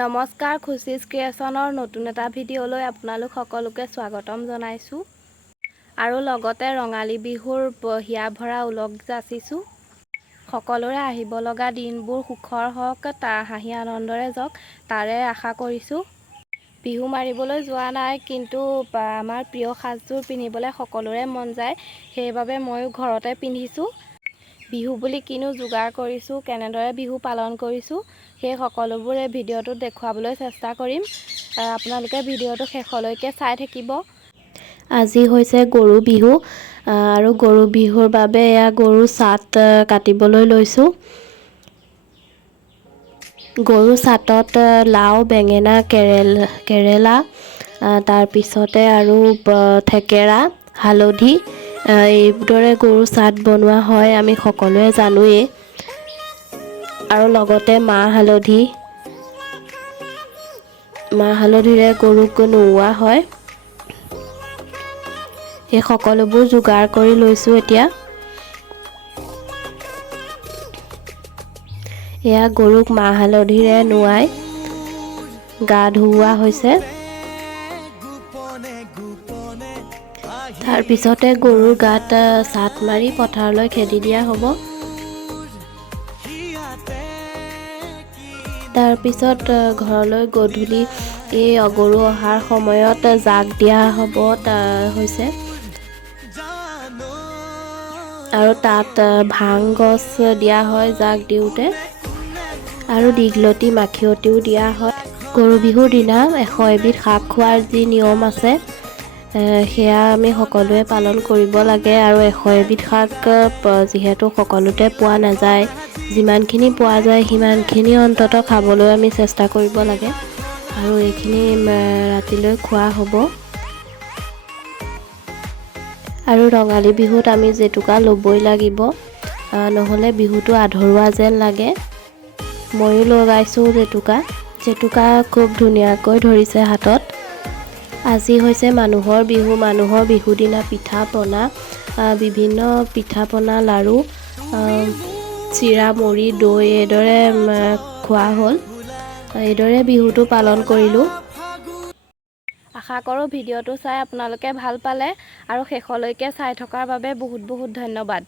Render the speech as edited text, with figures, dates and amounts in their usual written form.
নমস্কাৰ খুচিজ ক্ৰিয়েচনৰ নতুন এটা ভিডিঅ'লৈ আপোনালোক সকলোকে স্বাগতম জনাইছোঁ আৰু লগতে ৰঙালী বিহুৰ হিয়া ভৰা উলগ যাচিছোঁ। সকলোৰে আহিব লগা দিনবোৰ সুখৰ হওক, তাৰ হাঁহি আনন্দৰে যাওক তাৰে আশা কৰিছোঁ। বিহু মাৰিবলৈ যোৱা নাই, কিন্তু আমাৰ প্ৰিয় সাজযোৰ পিন্ধিবলৈ সকলোৰে মন যায়, সেইবাবে ময়ো ঘৰতে পিন্ধিছোঁ। বিহু বুলি কিনো যোগাৰ কৰিছোঁ, কেনেদৰে বিহু পালন কৰিছোঁ সেই সকলোবোৰ এই ভিডিঅ'টোত দেখুৱাবলৈ চেষ্টা কৰিম। আপোনালোকে ভিডিঅ'টো শেষলৈকে চাই থাকিব। আজি হৈছে গৰু বিহু আৰু গৰু বিহুৰ বাবে এয়া গৰু চাট কাটিবলৈ লৈছোঁ। গৰু চাটত লাও, বেঙেনা, কেৰেলা, তাৰপিছতে আৰু থেকেৰা, হালধি এইদৰে গৰু চাট বনোৱা হয়, আমি সকলোৱে জানোৱেই। আৰু লগতে মাহ হালধিৰে গৰুক নোওৱা হয়। এই সকলোবোৰ যোগাৰ কৰি লৈছোঁ এতিয়া। এয়া গৰুক মাহ হালধিৰে নোৱাই গা ধুওৱা হৈছে। তাৰপিছতে গৰুৰ গাত চাট মাৰি পথাৰলৈ খেদি দিয়া হ'ব। তাৰপিছত ঘৰলৈ গধূলি এই গৰু অহাৰ সময়ত জাক দিয়া হ'ব হৈছে আৰু তাত ভাং গছ দিয়া হয় জাক দিওঁতে, আৰু দীঘলতি মাখিয়তিও দিয়া হয়। গৰু বিহুৰ দিনা 100 এবিধ শাক খোৱাৰ যি নিয়ম আছে, সেয়া আমি সকলোৱে পালন কৰিব লাগে। আৰু 100 এবিধ শাক যিহেতু সকলোতে পোৱা নাযায়, যিমানখিনি পোৱা যায় সিমানখিনি অন্ততঃ খাবলৈ আমি চেষ্টা কৰিব লাগে, আৰু এইখিনি ৰাতিলৈ খোৱা হ'ব। আৰু ৰঙালী বিহুত আমি জেতুকা ল'বই লাগিব, নহ'লে বিহুটো আধৰুৱা যেন লাগে। ময়ো লগাইছোঁ জেতুকা খুব ধুনীয়াকৈ ধৰিছে হাতত। আজি হৈছে মানুহৰ বিহু। মানুহৰ বিহুৰ দিনা পিঠা পনা, বিভিন্ন পিঠা পনা, লাড়ু, চিৰা, মুড়ি, দৈ এইদৰে খোৱা হ'ল। এইদৰে বিহুটো পালন কৰিলোঁ। আশা কৰোঁ ভিডিঅ'টো চাই আপোনালোকে ভাল পালে, আৰু শেষলৈকে চাই থকাৰ বাবে বহুত বহুত ধন্যবাদ।